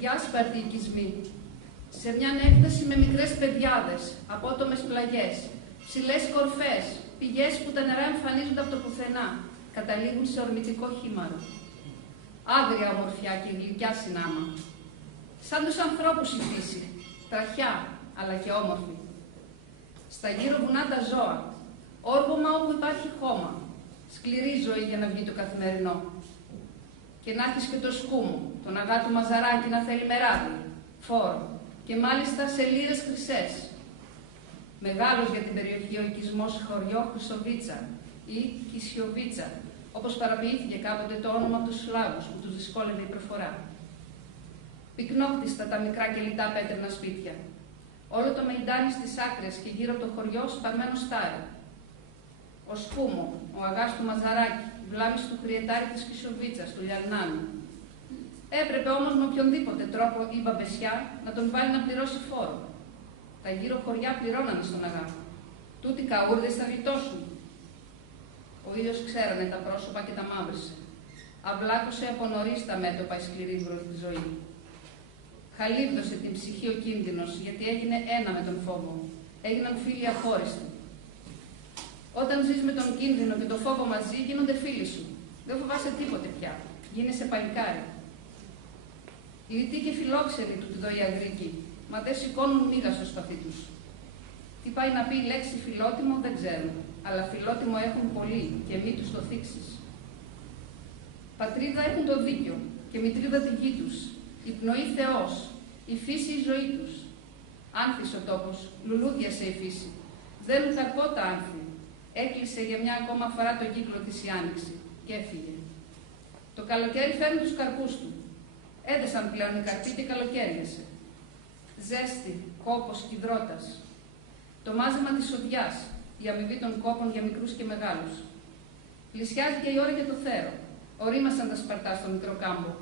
διάσπαρτοι οικισμοί, σε μια έκταση με μικρές πεδιάδες, απότομες πλαγιές, ψηλές κορφές, πηγές που τα νερά εμφανίζονται από το πουθενά, καταλήγουν σε ορμητικό χήμαρο. Άγρια ομορφιά και γλυκιά συνάμα. Σαν τους ανθρώπους η φύση, τραχιά αλλά και όμορφη. Στα γύρω βουνά τα ζώα, όρβωμα όπου υπάρχει χώμα, σκληρή ζωή για να βγει το καθημερινό. Και να έχεις και το σκούμο, τον αγάτο μαζαράκι να θέλει μεράδι, φόρο και μάλιστα σε λίρες χρυσές. Μεγάλος για την περιοχή ο οικισμός χωριό Χρυσοβίτσα ή Κισιοβίτσα, όπως παραποιήθηκε κάποτε το όνομα από τους Σλάβους που τους δυσκόλευε η προφορά. Πυκνόκτιστα τα μικρά και λιτά πέτρινα σπίτια. Όλο το μεϊντάνι στις άκρες και γύρω από το χωριό σπαρμένο στάρι. Ο Σκούμο, ο αγάς του Μαζαράκη, βλάμης του Χρυετάρη της Κισιοβίτσας, του Λιαλνάνου. Έπρεπε όμως με οποιονδήποτε τρόπο η μπαμπεσιά να τον βάλει να πληρώσει φόρο. Τα γύρω χωριά πληρώνανε στον αγά. Τούτοι καούρδες θα γλιτώσουν. Ο ήλιος ξέρανε τα πρόσωπα και τα μαύρισε. Αυλάκωσε από νωρίς τα μέτωπα η σκληρή ζωή. Χαλίβδωσε την ψυχή ο κίνδυνος, γιατί έγινε ένα με τον φόβο. Έγιναν φίλοι αχώριστοι. Όταν ζεις με τον κίνδυνο και τον φόβο μαζί, γίνονται φίλοι σου. Δεν φοβάσαι τίποτε πια. Γίνεσαι παλικάρι. Λυτοί και φιλόξενοι του δοή αγρίκη, μα δεν σηκώνουν μίγα στο σπαθί τους. Τι πάει να πει η λέξη φιλότιμο δεν ξέρουν, αλλά φιλότιμο έχουν πολλοί και μη τους το θίξεις. Πατρίδα έχουν το δίκιο και μητρίδα τη γη τους, η πνοή Θεός, η φύση η ζωή τους. Άνθης ο τόπος, λουλούδια σε η φύση. Δένουν καρπό τα άνθη. Έκλεισε για μια ακόμα φορά τον κύκλο της η άνοιξη και έφυγε. Το καλοκαίρι φέρνει τους καρπούς του. Έδεσαν πλέον οι καρποί και καλοκαίριασε. Ζέστη, κόπος, κυδρότας. Το μάζεμα της σοδιάς, η αμοιβή των κόπων για μικρούς και μεγάλους. Πλησιάζει και η ώρα για το θέρο. Ορίμασαν τα σπαρτά στο μικρό κάμπο.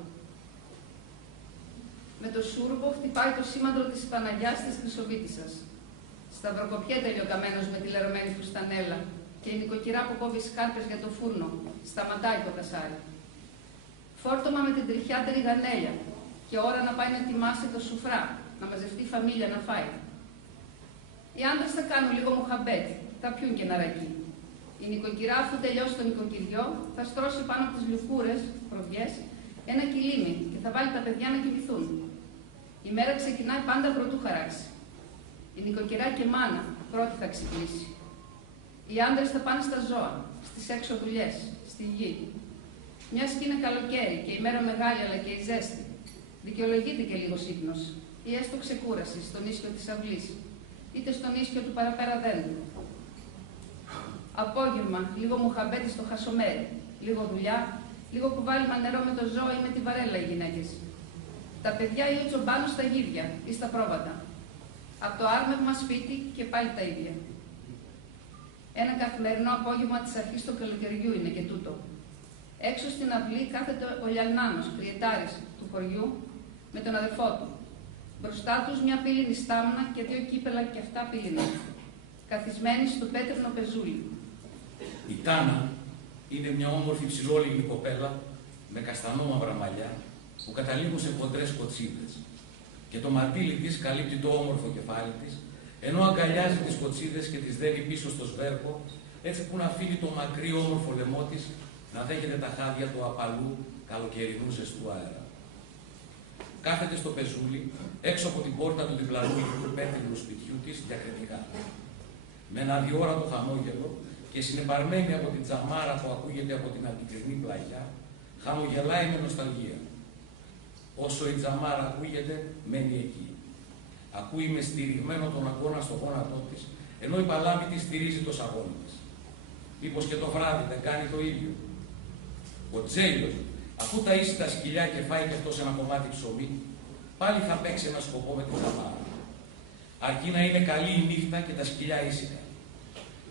Με το σούρβο χτυπάει το σήμαντρο της Παναγιάς της Χρυσοβίτισσας. Σταυροκοπιέται λιωκαμένος με τη λερωμένη φουστανέλα και η νοικοκυρά που κόβει σκάρπες για το φούρνο σταματάει το κασάρι. Φόρτωμα με την τριχιάτερη γανέλια και ώρα να πάει να ετοιμάσει το σουφρά, να μαζευτεί η φαμίλια να φάει. Οι άντρες θα κάνουν λίγο μοχαμπέτ, θα πιούν και ναρακί. Η νοικοκυρά, αφού τελειώσει το νοικοκυριό, θα στρώσει πάνω από τις λουκούρες, προδιές, ένα κιλίμι και θα βάλει τα παιδιά να κοιμηθούν. Η μέρα ξεκινάει πάντα πρωτού χαράξει. Η νοικοκυρά και μάνα πρώτη θα ξυπνήσει. Οι άντρες θα πάνε στα ζώα, στις έξω δουλειές, στη γη. Μιας και είναι καλοκαίρι και η μέρα μεγάλη αλλά και η ζέστη, δικαιολογείται και λίγος ύπνος, ή έστω ξεκούραση στον ίσιο της αυλής, είτε στον ίσιο του παραπέρα δέντρου. Απόγευμα, λίγο μοχαμπέτι στο χασομέρι, λίγο δουλειά, λίγο κουβάλιμα νερό με το ζώο ή με τη βαρέλα οι γυναίκες. Τα παιδιά ή ο τσομπάνος στα γύρια ή στα πρόβατα. Από το άρμευμα σπίτι και πάλι τα ίδια. Ένα καθημερινό απόγευμα της αρχής του καλοκαιριού είναι και τούτο. Έξω στην αυλή κάθεται ο Λιαλνάνος, Χρυετάρης του χωριού, με τον αδερφό του. Μπροστά τους μια πύληνη στάμνα και δύο κύπελα και αυτά πύληνα. Καθισμένοι στο πέτρινο πεζούλι. Η Τάνα είναι μια όμορφη ψηλόλιγη κοπέλα με καστανόμαυρα μαλλιά που καταλήγουν σε χοντρές κοτσίδες. Και το μαντίλι της καλύπτει το όμορφο κεφάλι της, ενώ αγκαλιάζει τις κοτσίδες και τις δένει πίσω στο σβέρκο, έτσι που να φύγει το μακρύ όμορφο λαιμό της να δέχεται τα χάδια του απαλού καλοκαιρινού ζεστού αέρα. Κάθεται στο πεζούλι, έξω από την πόρτα του διπλανού του πέτρινου σπιτιού της διακριτικά. Με ένα αδιόρατο χαμόγελο και συνεπαρμένη από την τζαμάρα που ακούγεται από την αντικρινή πλαγιά, χαμογελάει με νοσταλγία. Όσο η τζαμάρα ακούγεται, μένει εκεί. Ακούει με στηριγμένο τον αγώνα στο γόνατό της, ενώ η παλάμη της στηρίζει το σαγόνι της. Μήπως και το βράδυ δεν κάνει το ίδιο. Ο Τζέλιος, αφού ταΐσει τα σκυλιά και φάει και αυτός ένα κομμάτι ψωμί, πάλι θα παίξει ένα σκοπό με την τζαμάρα. Αρκεί να είναι καλή η νύχτα και τα σκυλιά ήσυχα.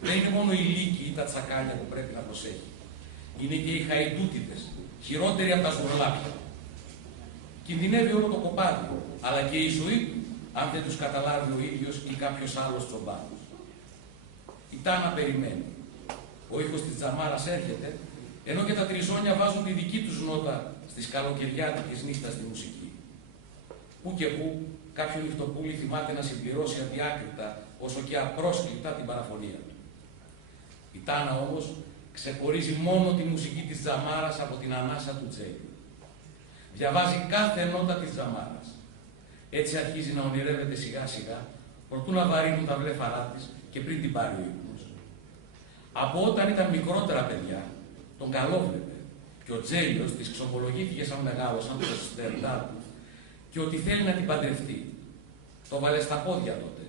Δεν είναι μόνο οι λύκοι ή τα τσακάλια που πρέπει να προσέχει. Είναι και οι χαϊντούτιδες, χειρότεροι από τα ζουρλάπια. Κινδυνεύει όλο το κοπάδι, αλλά και η ζωή του, αν δεν τους καταλάβει ο ίδιος ή κάποιος άλλος τσομπάνος. Η Τάνα περιμένει. Ο ήχος της τζαμάρας έρχεται, ενώ και τα τριζόνια βάζουν τη δική τους νότα στις καλοκαιριάτικες νύχτα στη μουσική. Πού και πού κάποιο νυχτοπούλι θυμάται να συμπληρώσει αδιάκριτα όσο και απρόσκλητα την παραφωνία του. Η Τάνα όμως ξεχωρίζει μόνο τη μουσική της τζαμάρας από την ανάσα του τζέλιου. Διαβάζει κάθε νότα της τζαμάρας. Έτσι αρχίζει να ονειρεύεται σιγά σιγά, προτού να βαρύνουν τα βλέφαρά της και πριν την πάρει ο ύπνος. Από όταν ήταν μικρότερα παιδιά, τον καλόβλεπε και ο τζέλιος της ξοπολογήθηκε σαν μεγάλο, σαν το στερντά του, και ότι θέλει να την παντρευτεί. Το βάλε στα πόδια τότε,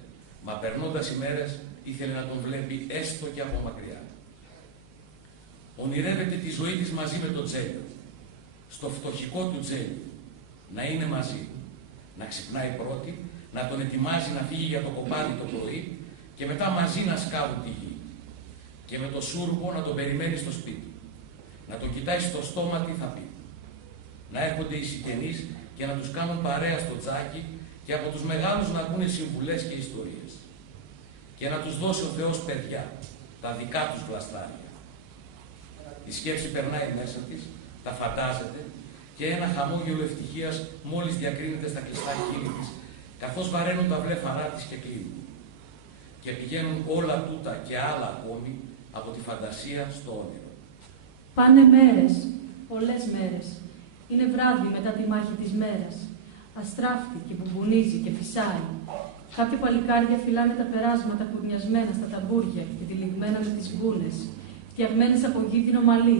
μα περνώντας οι μέρες ήθελε να τον βλέπει έστω και από μακριά. Ονειρεύεται τη ζωή της μαζί με τον τζέλιο, στο φτωχικό του τζέλιο, να είναι μαζί, να ξυπνάει πρώτη, να τον ετοιμάζει να φύγει για το κοπάδι το πρωί και μετά μαζί να σκάβουν τη γη. Και με το σούρμπο να τον περιμένει στο σπίτι, να τον κοιτάει στο στόμα τι θα πει. Να έρχονται οι συγγενείς και να τους κάνουν παρέα στο τζάκι και από τους μεγάλους να ακούνε συμβουλές και ιστορίες. Και να τους δώσει ο Θεός παιδιά, τα δικά τους γλαστάρια. Η σκέψη περνάει μέσα της, τα φαντάζεται και ένα χαμόγελο ευτυχίας μόλις διακρίνεται στα κλειστά χείλη της, καθώς βαραίνουν τα βλέφαρά της και κλείνουν. Και πηγαίνουν όλα τούτα και άλλα ακόμη από τη φαντασία στο όνειρο. Πάνε μέρες, πολλές μέρες. Είναι βράδυ μετά τη μάχη της μέρας. Αστράφτει και μπουμπουνίζει και φυσάει. Κάποια παλικάρια φυλάνε τα περάσματα κουρνιασμένα στα ταμπούρια και τυλιγμένα με τις γκούνες, φτιαγμένες από γίδινο μαλλί,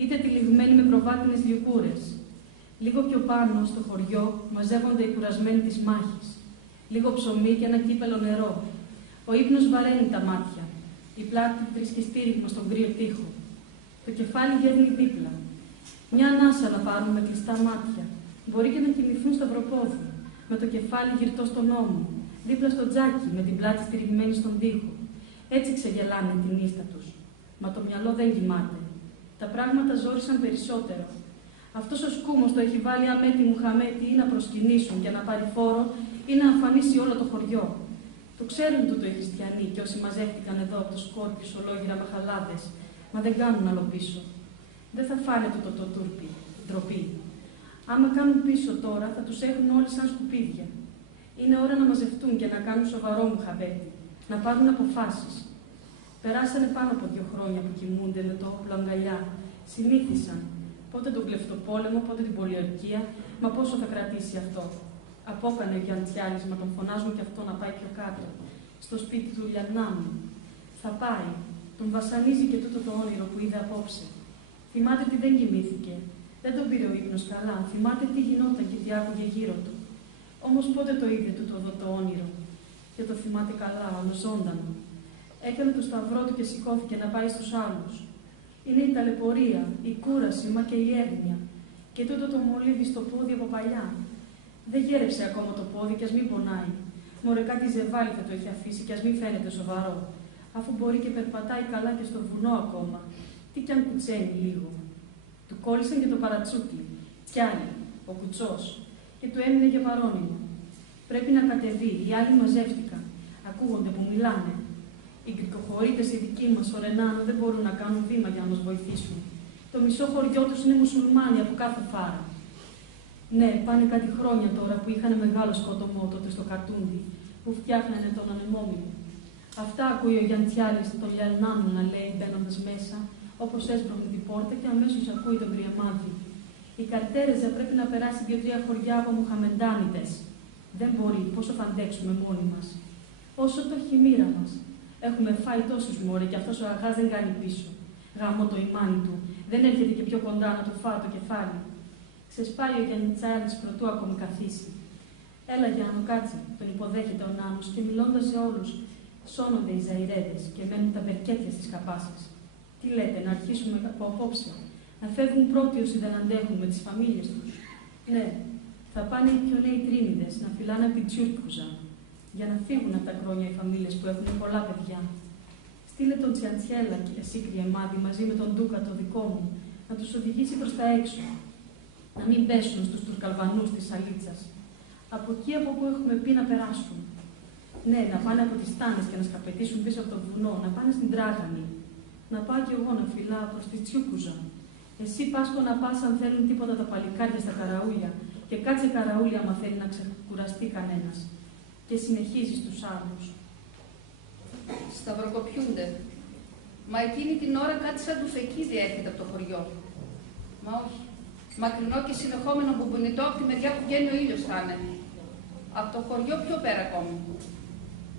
είτε τυλιγμένοι με προβάτινες λιουκούρες. Λίγο πιο πάνω, στο χωριό, μαζεύονται οι κουρασμένοι της μάχης. Λίγο ψωμί και ένα κύπελο νερό. Ο ύπνος βαραίνει τα μάτια. Η πλάτη βρίσκει στήριγμα στον κρύο τοίχο. Το κεφάλι γέρνει δίπλα. Μια ανάσα να πάρουν με κλειστά μάτια. Μπορεί και να κοιμηθούν στο βροπόδι, με το κεφάλι γυρτό στον ώμο, δίπλα στο τζάκι, με την πλάτη στηριγμένη στον τοίχο. Έτσι ξεγελάνε την ίστα τους. Μα το μυαλό δεν κοιμάται. Τα πράγματα ζόρισαν περισσότερο. Αυτός ο σκούμος το έχει βάλει αμέτη μου χαμέτη ή να προσκυνήσουν και να πάρει φόρο ή να αμφανίσει όλο το χωριό. Το ξέρουν τούτο οι χριστιανοί και όσοι μαζεύτηκαν εδώ από τους Σκόρπιους ολόγυρα με χαλάδες, μα δεν κάνουν άλλο πίσω. Δεν θα φάνε τούτο το τούρπι, ντροπή. Άμα κάνουν πίσω τώρα, θα τους έχουν όλοι σαν σκουπίδια. Είναι ώρα να μαζευτούν και να κάνουν σοβαρό μου χαμπέτη, να πάρουν αποφάσεις. Περάσανε πάνω από 2 χρόνια που κοιμούνται με το όπλο αγκαλιά. Συνήθισαν. Πότε τον κλεφτοπόλεμο, πότε την πολιορκία, μα πόσο θα κρατήσει αυτό. Απόκανε ο Γιαντσιάλης, μα τον φωνάζουν κι αυτό να πάει πιο κάτω. Στο σπίτι του Λιαννάμου. Θα πάει. Τον βασανίζει και τούτο το όνειρο που είδε απόψε. Θυμάται τι δεν κοιμήθηκε. Δεν τον πήρε ο ύπνος καλά. Θυμάται τι γινόταν και τι άκουγε γύρω του. Όμως πότε το είδε τούτο εδώ το όνειρο. Και το θυμάται καλά, ολοζώντανο. Έκανε το σταυρό του και σηκώθηκε να πάει στους άλλους. Είναι η ταλαιπωρία, η κούραση, μα και η έγνοια. Και τούτο το μολύβι στο πόδι από παλιά. Δεν γέρεψε ακόμα το πόδι κι ας μην πονάει. Μωρέ κάτι ζεβάλι θα το έχει αφήσει κι ας μην φαίνεται σοβαρό. Αφού μπορεί και περπατάει καλά και στο βουνό ακόμα. Τι κι αν κουτσένει λίγο. Του κόλλησαν και το παρατσούκλι. Κι άλλοι, ο κουτσός. Και του έμεινε για παρώνυμο. Πρέπει να κατεβεί, οι άλλοι μαζεύτηκαν. Ακούγονται που μιλάνε. Οι γκρικοχωρίτες οι δικοί μας, ο Ρενάνο, δεν μπορούν να κάνουν βήμα για να μας βοηθήσουν. Το μισό χωριό τους είναι μουσουλμάνοι από κάθε φάρα. Ναι, πάνε κάτι χρόνια τώρα που είχαν μεγάλο σκοτωμό τότε στο Κατούντι, που φτιάχνανε τον ανεμόμυλο. Αυτά ακούει ο Γιαντσιάλης τον Λιαννάμου να λέει μπαίνοντας μέσα, όπως έσπρωχνε την πόρτα και αμέσως ακούει τον Κρυεμάδη. Η Καρτέρεζα πρέπει να περάσει 2-3 χωριά από Μουχαμεντάνιτες. Δεν μπορεί, πόσο θα αντέξουμε μόνοι μας. Όσο το έχει η μοίρα μας. Έχουμε φάει τόσους μόρε και αυτός ο αγάς δεν κάνει πίσω. Γάμο το ημάνι του, δεν έρχεται και πιο κοντά να του φάω το κεφάλι. Ξεσπάει ο Γιαννιτσάρης προτού ακόμη καθίσει. Έλα Γιάννο, κάτσε, τον υποδέχεται ο Νάνος και μιλώντας σε όλους, σώνονται οι ζαϊρέδες και μένουν τα μπερκέτια στις καπάσες. Τι λέτε, να αρχίσουμε από απόψε, να φεύγουν πρώτοι όσοι δεν αντέχουν με τις φαμίλιες τους. Ναι, θα πάνε οι πιο νέοι τρίμηδες να φυλάνε από την Τσιούρκουζα, για να φύγουν από τα χρόνια οι φαμίλιες που έχουν πολλά παιδιά. Στείλε τον Τσιαντσιέλα και εσύ Κρυεμάδη μαζί με τον Ντούκα το δικό μου, να τους οδηγήσει προς τα έξω. Να μην πέσουν στους τουρκαλβανούς της Σαλίτσας. Από εκεί από όπου έχουμε πει να περάσουν. Ναι, να πάνε από τις Τάνες και να σκαπετήσουν πίσω από το βουνό, να πάνε στην Τράγανη. Να πάω κι εγώ να φυλάω προς τη Τσιούκουζα. Εσύ Πάσκο να πας αν θέλουν τίποτα τα παλικάρια στα καραούλια και κάτσε καραούλι άμα θέλει να ξεκουραστεί κανένας. Και συνεχίζει στους άλλους. Σταυροκοπιούνται. Μα εκείνη την ώρα κάτι σαν τουφεκίδι έρχεται από το χωριό. Μα όχι. Μακρινό και συνεχόμενο μπουμπονιτό από τη μεριά που βγαίνει ο ήλιος θα είναι. Από το χωριό πιο πέρα ακόμη.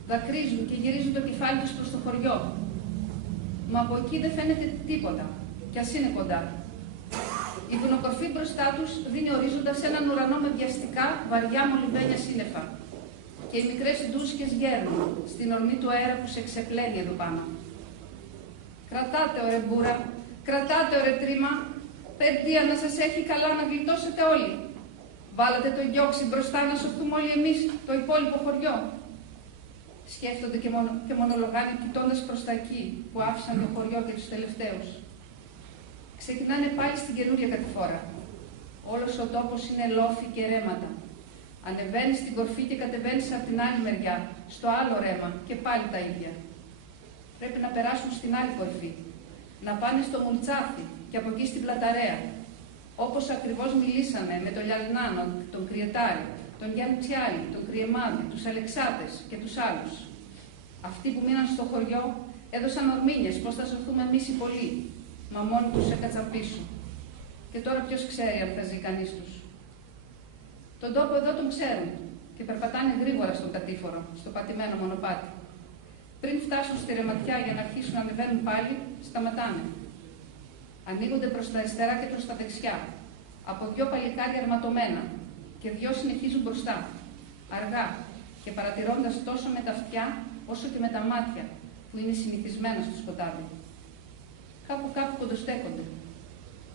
Δακρύζουν και γυρίζουν το κεφάλι τους προς το χωριό. Μα από εκεί δεν φαίνεται τίποτα, κι ας είναι κοντά. Η βουνοκορφή μπροστά τους δίνει ορίζοντα σε έναν ουρανό με βιαστικά βαριά μολυβένια σύννεφα. Και οι μικρές ντούσκες γέρνουν στην ορμή του αέρα που σε ξεπλένει εδώ πάνω. Κρατάτε, ωρε μπούρα, κρατάτε, ωρε τρίμα, παιδεία να σας έχει καλά να γλιτώσετε όλοι. Βάλατε το γιόξι μπροστά να σωθούμε όλοι εμείς, το υπόλοιπο χωριό. Σκέφτονται και μονολογάνε κοιτώντας προς τα εκεί που άφησαν το χωριό και τους τελευταίους. Ξεκινάνε πάλι στην καινούρια κατηφόρα. Όλος ο τόπος είναι λόφι και ρέματα. Ανεβαίνεις στην κορφή και κατεβαίνεις από την άλλη μεριά, στο άλλο ρέμα και πάλι τα ίδια. Πρέπει να περάσουν στην άλλη κορφή, να πάνε στο Μουλτσάφι και από εκεί στην Πλαταρέα. Όπως ακριβώς μιλήσαμε με τον Λιαλνάνο, τον Κριετάρη, τον Γιάννη Τσιάλη, τον Κριεμάδη, τους Αλεξάτες και τους άλλους. Αυτοί που μείναν στο χωριό έδωσαν ορμήνιες πως θα σωθούμε εμείς οι πολλοί, μα μόνοι τους έκατσαν πίσω. Και τώρα ποιος ξέρει αν θα ζει κανείς τους. Τον τόπο εδώ τον ξέρουν και περπατάνε γρήγορα στον κατήφορο, στο πατημένο μονοπάτι. Πριν φτάσουν στη ρεματιά για να αρχίσουν να ανεβαίνουν πάλι, σταματάνε. Ανοίγονται προς τα αριστερά και προς τα δεξιά, από δυο παλικάρια αρματωμένα, και δυο συνεχίζουν μπροστά, αργά και παρατηρώντας τόσο με τα αυτιά όσο και με τα μάτια, που είναι συνηθισμένα στο σκοτάδι. Κάπου κοντοστέκονται.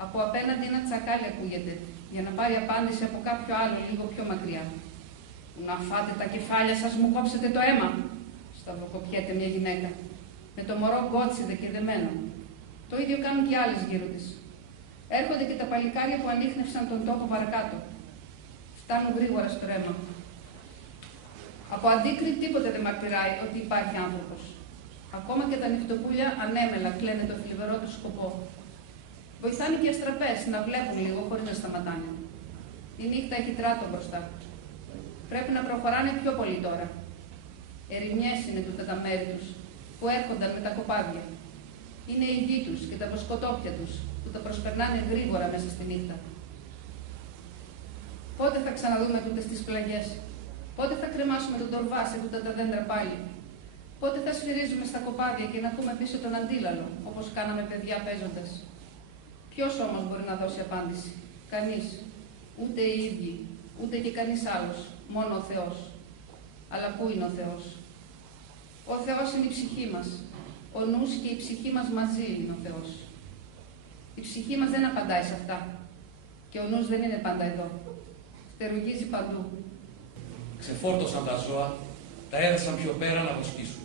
Από απέναντι ένα τσακάλι ακούγεται, για να πάρει απάντηση από κάποιο άλλο λίγο πιο μακριά. «Να φάτε τα κεφάλια σας, μου κόψετε το αίμα», σταυροκοπιέται μια γυναίκα, με το μωρό γκότσιδε και δεμένο. Το ίδιο κάνουν και οι άλλες γύρω της. Έρχονται και τα παλικάρια που ανίχνευσαν τον τόπο παρακάτω. Φτάνουν γρήγορα στο ρέμα. Από αντίκρι τίποτε δεν μαρτυράει ότι υπάρχει άνθρωπος. Ακόμα και τα νυχτοπούλια ανέμελα κλαίνε το θλιβερό του σκοπό. Βοηθάνε και οι αστραπές να βλέπουν λίγο χωρίς να σταματάνε. Η νύχτα έχει τράτο μπροστά. Πρέπει να προχωράνε πιο πολύ τώρα. Ερημιές είναι τούτα τα μέρη τους που έρχονταν με τα κοπάδια. Είναι οι γη τους και τα βοσκοτόπια τους που τα προσπερνάνε γρήγορα μέσα στη νύχτα. Πότε θα ξαναδούμε τούτες τις πλαγιές, πότε θα κρεμάσουμε τον τορβά σε τούτα τα δέντρα πάλι, πότε θα σφυρίζουμε στα κοπάδια και να ακούμε πίσω τον αντίλαλο, όπως κάναμε παιδιά παίζοντας. Ποιος όμως μπορεί να δώσει απάντηση? Κανείς. Ούτε οι ίδιοι, ούτε και κανείς άλλος, μόνο ο Θεός. Αλλά πού είναι ο Θεός? Ο Θεός είναι η ψυχή μας. Ο νους και η ψυχή μας μαζί είναι ο Θεός. Η ψυχή μας δεν απαντάει σε αυτά. Και ο νους δεν είναι πάντα εδώ. Φτερουγίζει παντού. Ξεφόρτωσαν τα ζώα, τα έδεσαν πιο πέρα να βοσκήσουν.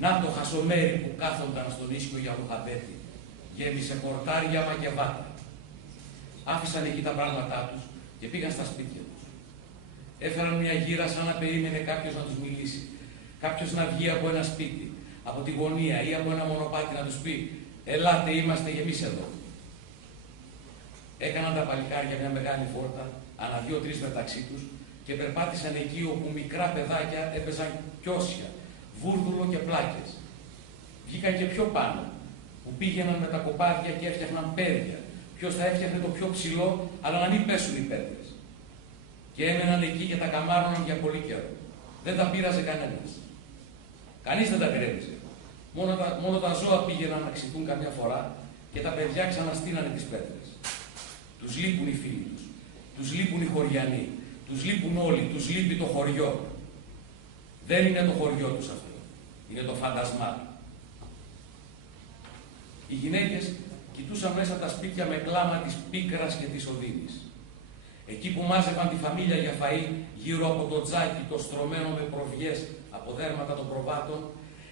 Να το χασομέρι που κάθονταν στον ίσιο για λουχαπέτη, γέμισε χορτάρια μα και βάτα. Άφησαν εκεί τα πράγματά τους και πήγαν στα σπίτια τους. Έφεραν μια γύρα σαν να περίμενε κάποιος να τους μιλήσει. Κάποιος να βγει από ένα σπίτι, από τη γωνία ή από ένα μονοπάτι να τους πει «Ελάτε, είμαστε και εμείς εδώ». Έκαναν τα παλικάρια μια μεγάλη φόρτα, ανά 2-3 μεταξύ τους, και περπάτησαν εκεί όπου μικρά παιδάκια έπαιζαν κιόσια, βούρδουλο και πλάκες. Βγήκαν και πιο πάνω, που πήγαιναν με τα κοπάδια και έφτιαχναν πέδια. Ποιος θα έφτιαχνε το πιο ψηλό, αλλά να μην πέσουν οι πέτρες. Και έμεναν εκεί και τα καμάρωναν για πολύ καιρό. Δεν τα πείραζε κανένας. Κανείς δεν τα πειρέβησε. Μόνο τα ζώα πήγαιναν να ξηθούν καμιά φορά και τα παιδιά ξαναστείνανε τις πέτρες. Τους λείπουν οι φίλοι τους. Τους λείπουν οι χωριανοί. Τους λείπουν όλοι. Τους λείπει το χωριό. Δεν είναι το χωριό τους αυτό. Είναι το φάντασμά του. Οι γυναίκες κοιτούσαν μέσα τα σπίτια με κλάμα της πίκρας και της οδύνης. Εκεί που μάζευαν τη φαμίλια για φαΐ γύρω από το τζάκι, το στρωμένο με προβιές από δέρματα των προβάτων,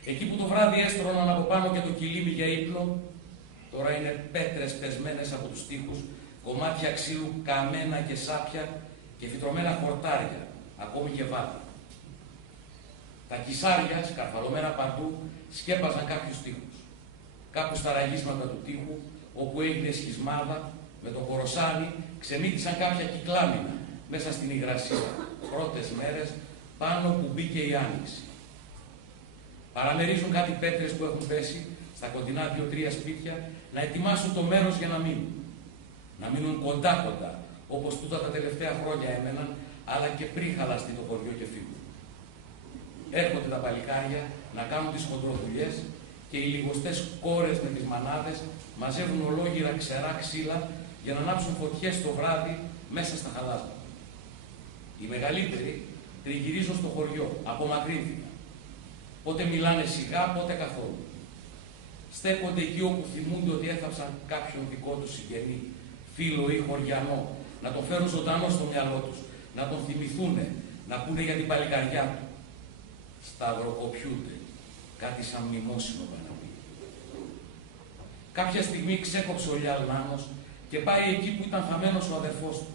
εκεί που το βράδυ έστρωναν από πάνω και το κυλίμι για ύπνο, τώρα είναι πέτρες πεσμένες από τους τοίχους, κομμάτια ξύλου καμένα και σάπια και φυτρωμένα χορτάρια, ακόμη και βάτα. Τα κισάρια, σκαρφαλωμένα παντού, σκέπαζαν κάποιους τοίχους. Κάπου στα ραγίσματα του τοίχου, όπου έγινε σχισμάδα, Με το κοροσάνι ξενύχτησαν κάποια κυκλάμινα μέσα στην υγρασία, πρώτες μέρες πάνω που μπήκε η άνοιξη. Παραμερίζουν κάτι πέτρες που έχουν πέσει στα κοντινά 2-3 σπίτια να ετοιμάσουν το μέρος για να μείνουν. Να μείνουν κοντά-κοντά, όπως τούτα τα τελευταία χρόνια έμεναν, αλλά και πριν χαλαστεί το χωριό και φύγουν. Έρχονται τα παλικάρια να κάνουν τις χοντροδουλειές και οι λιγοστές κόρες με τις μανάδες μαζεύουν ολόγυρα ξερά ξύλα για να ανάψουν φωτιές το βράδυ μέσα στα χαλάσματα. Οι μεγαλύτεροι τριγυρίζουν στο χωριό, απομακρύνθηκαν. Πότε μιλάνε σιγά, πότε καθόλου. Στέκονται εκεί όπου θυμούνται ότι έθαψαν κάποιον δικό τους συγγενή, φίλο ή χωριανό, να τον φέρουν ζωντανό στο μυαλό τους, να τον θυμηθούνε, να πούνε για την παλικαριά του. Σταυροκοπιούνται, κάτι σαν μνημόσυνο παναπεί. Κάποια στιγμή ξέκοψε ο Λιάλ Νάνος και πάει εκεί που ήταν θαμμένος ο αδερφός του.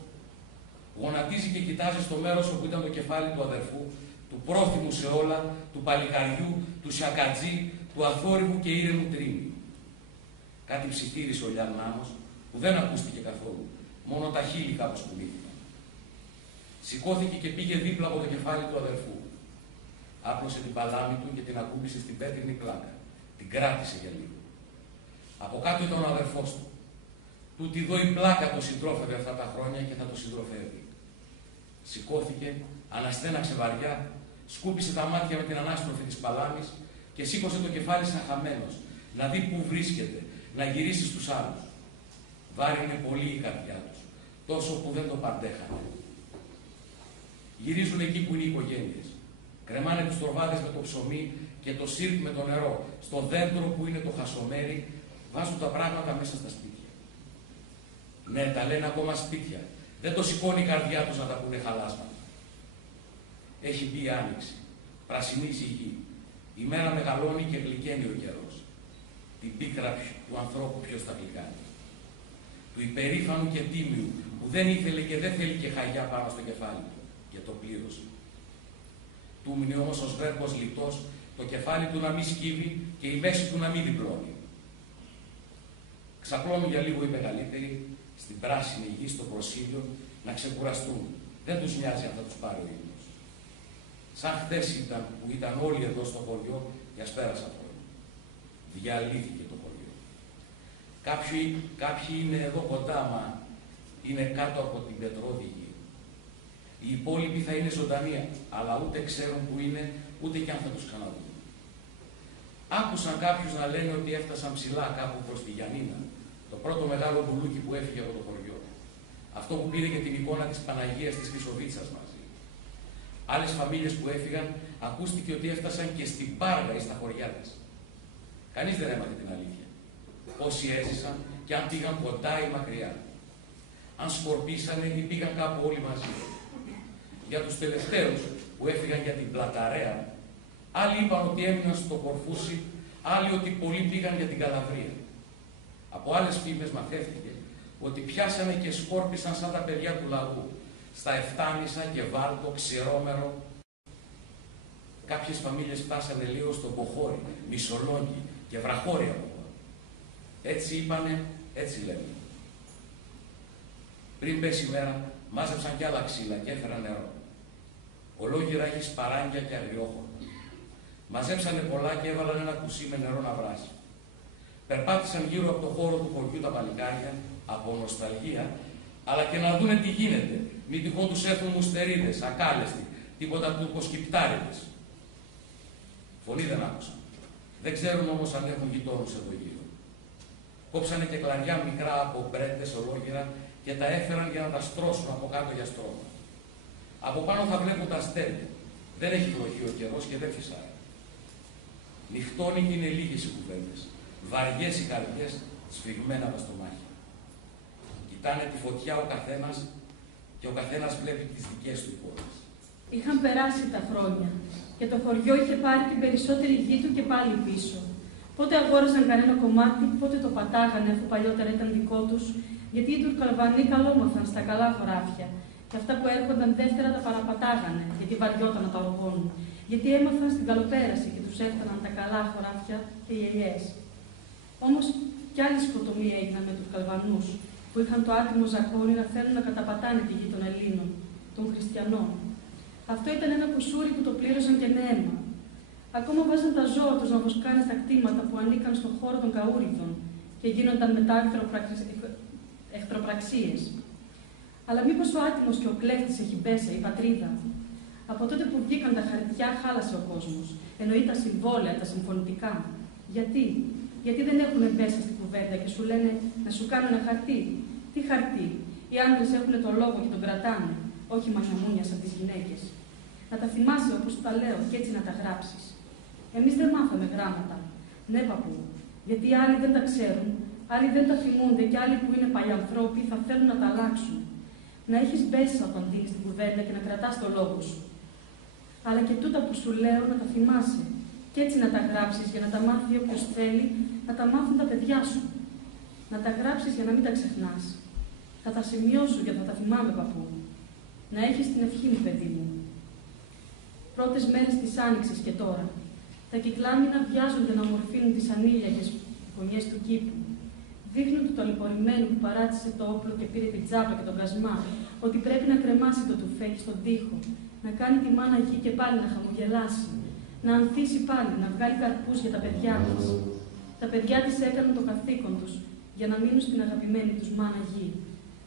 Γονατίζει και κοιτάζει στο μέρος όπου ήταν το κεφάλι του αδερφού, του πρόθυμου σε όλα, του παλικαριού, του σιακατζή, του αθόρυβου και ήρεμου τρίμη. Κάτι ψιθύρισε ο Λιάλ Νάνος, που δεν ακούστηκε καθόλου, μόνο τα χείλη κάπως κουνήθηκαν. Σηκώθηκε και πήγε δίπλα από το κεφάλι του αδερφού. Άπλωσε την παλάμη του και την ακούμπησε στην πέτρινη πλάκα. Την κράτησε για λίγο. Από κάτω ήταν ο αδερφός του. Τούτη εδώ η πλάκα το συντρόφευε αυτά τα χρόνια και θα το συντροφεύει. Σηκώθηκε, αναστέναξε βαριά, σκούπισε τα μάτια με την ανάστροφη της παλάμης και σήκωσε το κεφάλι σαν χαμένος, να δει πού βρίσκεται, να γυρίσει στους άλλους. Βάρινε πολύ η καρδιά τους, τόσο που δεν το παντέχανε. Γυρίζουν εκεί που είναι οι οικογένειες. Κρεμάνε τους τορβάδες με το ψωμί και το σύρκ με το νερό. Στο δέντρο που είναι το χασομέρι, βάζουν τα πράγματα μέσα στα σπίτια. Ναι, τα λένε ακόμα σπίτια. Δεν το σηκώνει η καρδιά τους να τα πούνε χαλάσματα. Έχει μπει η άνοιξη. Πρασινίζει η γη. Η μέρα μεγαλώνει και γλυκαίνει ο καιρός. Την πίκρα του ανθρώπου ποιος τα γλυκάνει. Του υπερήφανου και τίμιου που δεν ήθελε και δεν θέλει και χαγιά πάνω στο κεφάλι του. Και το πλήρωσε. Του μείνει όμως ο σβέρκος λιτός, το κεφάλι του να μην σκύβει και η μέση του να μην διπλώνει. Ξαπλώνουν για λίγο οι μεγαλύτεροι στην πράσινη γη, στο προσήλιο, να ξεκουραστούν. Δεν τους νοιάζει αν θα τους πάρει ο ύπνος. Σαν χθες ήταν που ήταν όλοι εδώ στο χωριό και ας πέρασαν χρόνια. Διαλύθηκε το χωριό. Κάποιοι είναι εδώ κοντά, μα είναι κάτω από την πετρώδη γη. Οι υπόλοιποι θα είναι ζωντανοί, αλλά ούτε ξέρουν που είναι, ούτε κι αν θα τους ξαναδούν. Άκουσαν κάποιους να λένε ότι έφτασαν ψηλά κάπου προς τη Γιαννίνα, το πρώτο μεγάλο μπουλούκι που έφυγε από το χωριό. Αυτό που πήρε και την εικόνα της Παναγίας της Χρυσοβίτσας μαζί. Άλλες φαμίλιες που έφυγαν, ακούστηκε ότι έφτασαν και στην Πάργα ή στα χωριά της. Κανείς δεν έμαθε την αλήθεια. Όσοι έζησαν και αν πήγαν κοντά ή μακριά. Αν σκορπίσανε ή πήγαν κάπου όλοι μαζί. Για τους τελευταίους που έφυγαν για την Πλαταρέα, άλλοι είπαν ότι έμειναν στο Κορφούσι, άλλοι ότι πολλοί πήγαν για την Καλαβρία. Από άλλες φήμες μαθεύτηκε ότι πιάσανε και σκόρπισαν σαν τα παιδιά του λαού, στα Εφτάνησα και Βάλτο, Ξηρόμερο. Κάποιες φαμίλιες φτάσανε λίγο στον Ποχώρη, Μισολόγγι και Βραχώρη από εδώ. Έτσι είπανε, έτσι λένε. Πριν πέσει η μέρα, μάζεψαν κι άλλα ξύλα και έφεραν νερό. Ολόγυρα έχει σπαράγγια και αγριόχορτα. Μαζέψανε πολλά και έβαλαν ένα κουσί με νερό να βράσει. Περπάτησαν γύρω από το χώρο του χωριού τα παλικάρια, από νοσταλγία, αλλά και να δούνε τι γίνεται. Μην τυχόν τους έρθουν μουστερίδες, ακάλεστοι, τίποτα τουρκοσκυπτάριδες. Φωνή δεν άκουσαν. Δεν ξέρουν όμως αν έχουν γειτόνους εδώ γύρω. Κόψανε και κλαριά μικρά από μπρέντες ολόγυρα και τα έφεραν για να τα στρώσουν από κάτω για στρώμα. Από πάνω θα βλέπουν τα αστέρια. Δεν έχει βροχή ο καιρός και δεν φυσάει. Νυχτώνει και είναι λίγες οι κουβέντες. Βαριές οι καρδιές, σφιγμένα τα στομάχια. Κοιτάνε τη φωτιά ο καθένας και ο καθένας βλέπει τις δικές του εικόνες. Είχαν περάσει τα χρόνια και το χωριό είχε πάρει την περισσότερη γη του και πάλι πίσω. Πότε αγόραζαν κανένα κομμάτι, πότε το πατάγανε αφού παλιότερα ήταν δικό τους, γιατί οι Τουρκαλβανοί καλόμαθαν στα καλά χωράφια. Και αυτά που έρχονταν δεύτερα τα παραπατάγανε, γιατί βαριόταν να τα οργώνουν. Γιατί έμαθαν στην καλοπέραση και τους έφταναν τα καλά χωράφια και οι ελιές. Όμως κι άλλη σκοτωμοί έγιναν με τους Καλβανούς. που είχαν το άτιμο ζακόνι να θέλουν να καταπατάνε τη γη των Ελλήνων, των χριστιανών. Αυτό ήταν ένα κουσούρι που το πλήρωσαν και με αίμα. Ακόμα βάζαν τα ζώα τους να βοσκάνε στα κτήματα που ανήκαν στον χώρο των καούριδων και γίνονταν μετά εχθροπραξίες. Αλλά μήπως ο άτιμος και ο κλέφτης έχει μπέσα, η πατρίδα? Από τότε που βγήκαν τα χαρτιά, χάλασε ο κόσμος. Εννοεί τα συμβόλαια, τα συμφωνητικά. Γιατί δεν έχουν μπέσα στην κουβέντα και σου λένε να σου κάνουν ένα χαρτί? Τι χαρτί? Οι άντρες έχουν το λόγο και τον κρατάνε, όχι μανιαμούνια σαν τις γυναίκες. Να τα θυμάσαι όπως τα λέω και έτσι να τα γράψεις. Εμείς δεν μάθαμε γράμματα. Ναι, παππού, γιατί άλλοι δεν τα ξέρουν, άλλοι δεν τα θυμούνται και άλλοι που είναι παλιανθρώποι θα θέλουν να τα αλλάξουν. Να έχεις μπέσα όταν δίνεις την κουβέντα και να κρατάς το λόγο σου. Αλλά και τούτα που σου λέω να τα θυμάσαι και έτσι να τα γράψεις για να τα μάθει όποιος θέλει, να τα μάθουν τα παιδιά σου. Να τα γράψεις για να μην τα ξεχνάς. Θα τα σημειώσω γιατί θα τα θυμάμαι, παππού. Να έχεις την ευχή μου, παιδί μου. Πρώτες μέρες της Άνοιξης και τώρα. Τα κυκλάμινα βιάζονται να ομορφύνουν τις ανήλιαγες γωνιές του κήπου. Δείχνουν του ταλαιπωρημένου που παράτησε το όπλο και πήρε την τσάπα και τον κασμά, ότι πρέπει να κρεμάσει το τουφέκι στον τοίχο, να κάνει τη μάνα γη και πάλι να χαμογελάσει, να ανθίσει πάλι, να βγάλει καρπούς για τα παιδιά της. Τα παιδιά της έκαναν το καθήκον τους για να μείνουν στην αγαπημένη τους μάνα γη.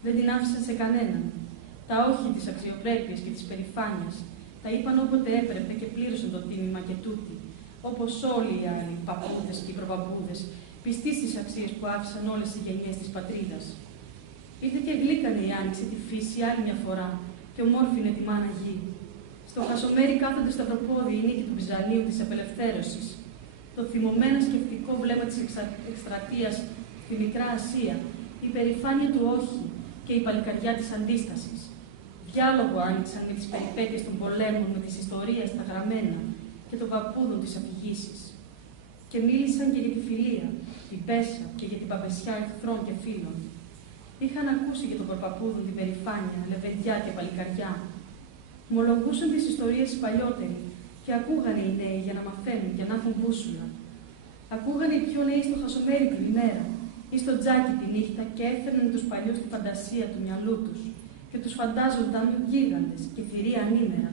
Δεν την άφησαν σε κανέναν. Τα όχι της αξιοπρέπειας και της περηφάνειας τα είπαν όποτε έπρεπε και πλήρωσαν το τίμημα και τούτη, όπως όλοι οι άλλοι παππούδες και οι προπαππούδες, πιστοί στις αξίες που άφησαν όλες οι γενιές της πατρίδας. Ήρθε και γλύκανε η Άνοιξη τη φύση άλλη μια φορά και ομόρφινε τη μάνα γη. Στο χασομέρι κάθονται σταυροπόδι η νίκη του Βυζαντίου της απελευθέρωσης, το θυμωμένο σκεπτικό βλέμμα της εκστρατείας στη Μικρά Ασία, η περηφάνεια του όχι και η παλικαριά της αντίστασης. Διάλογο άνοιξαν με τις περιπέτειες των πολέμων, με τις ιστορίες, τα γραμμένα και των παππούδων της αφηγήσης. Και μίλησαν και για τη φιλία, την πέσα και για την παπεσιά εχθρών και φίλων. Είχαν ακούσει για τον προπαππούδων την περηφάνεια, λεβεντιά και παλικαριά. Ομολογούσαν τις ιστορίες παλιότεροι και ακούγανε οι νέοι για να μαθαίνουν και να έχουν μπούσουλα. Ακούγανε οι πιο νέοι στο χασομέρι την ημέρα ή στο τζάκι τη νύχτα και έφερναν τους παλιούς στη φαντασία του μυαλού τους και τους φαντάζονταν γίγαντες και θηρία ανήμερα.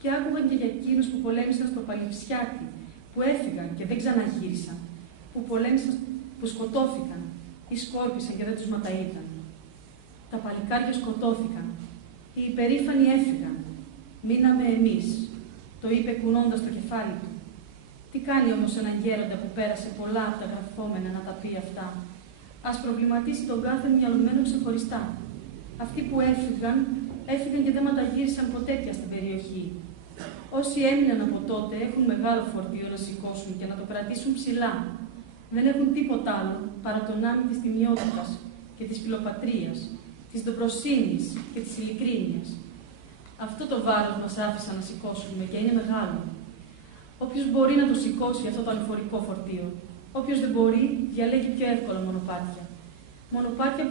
Και άκουγαν και για εκείνους που πολέμησαν στο Παλιψιάτι, που έφυγαν και δεν ξαναγύρισαν, που πολέμησαν, που σκοτώθηκαν ή σκόρπισαν και δεν τους ματαΐταν. Τα παλικάρια σκοτώθηκαν, οι υπερήφανοι έφυγαν. Μείναμε εμείς, το είπε κουνώντας το κεφάλι του. Τι κάνει όμως έναν γέροντα που πέρασε πολλά από τα γραφόμενα να τα πει αυτά? Ας προβληματίσει τον κάθε μυαλωμένο ξεχωριστά. Αυτοί που έφυγαν και δεν ματαγύρισαν ποτέ πια στην περιοχή. Όσοι έμειναν από τότε έχουν μεγάλο φορτίο να σηκώσουν και να το κρατήσουν ψηλά. Δεν έχουν τίποτα άλλο παρά τον άμυ της τιμιότητας και της φιλοπατρίας, της ντοπροσύνης και της ειλικρίνειας. Αυτό το βάρος μας άφησαν να σηκώσουμε και είναι μεγάλο. Όποιος μπορεί να το σηκώσει αυτό το ανηφορικό φορτίο, όποιος δεν μπορεί, διαλέγει πιο εύκολα μονοπάτια. Μονοπάτια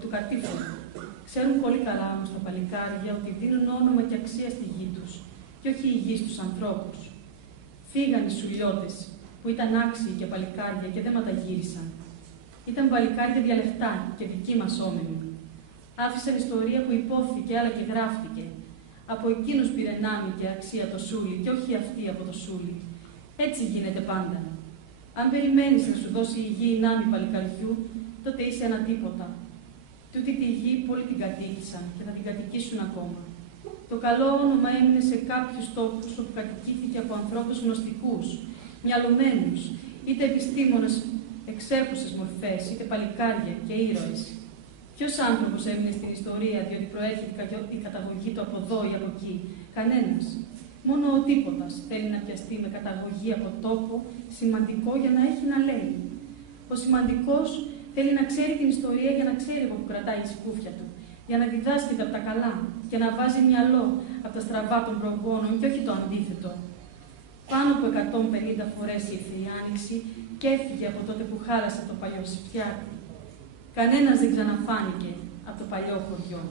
του κατήφορου. Ξέρουν πολύ καλά όμως τα παλικάρια ότι δίνουν όνομα και αξία στη γη τους και όχι η γη στους ανθρώπους. Φύγαν οι σουλιώτες που ήταν άξιοι και παλικάρια και δεν ματαγύρισαν. Ήταν παλικάρια διαλεκτά και δικοί μας όμενοι. Άφησαν ιστορία που υπόθηκε αλλά και γράφτηκε. Από εκείνους πήρε νάμι και αξία το σούλι και όχι αυτή από το σούλι. Έτσι γίνεται πάντα. Αν περιμένεις να σου δώσει η γη νάμι παλικαριού, τότε είσαι ένα τίποτα. Τούτη τη γη πολλοί την κατοίκησαν και θα την κατοικήσουν ακόμα. Το καλό όνομα έμεινε σε κάποιους τόπους όπου κατοικήθηκε από ανθρώπους γνωστικούς, μυαλωμένους, είτε επιστήμονες, εξέχουσες μορφές, είτε παλικάρια και ήρωες. Ποιος άνθρωπος έμεινε στην ιστορία διότι προέρχεται η καταγωγή του από εδώ ή από εκεί? Κανένας. Μόνο ο τίποτας θέλει να πιαστεί με καταγωγή από τόπο σημαντικό για να έχει να λέει. Ο σημαντικός θέλει να ξέρει την ιστορία για να ξέρει από που κρατάει η σκούφια του, για να διδάσκεται από τα καλά και να βάζει μυαλό από τα στραβά των προγόνων και όχι το αντίθετο. Πάνω από 150 φορές ήρθε η Άνοιξη και έφυγε από τότε που χάλασε το παλιό Σπιάτι. Κανένας δεν ξαναφάνηκε από το παλιό χωριό.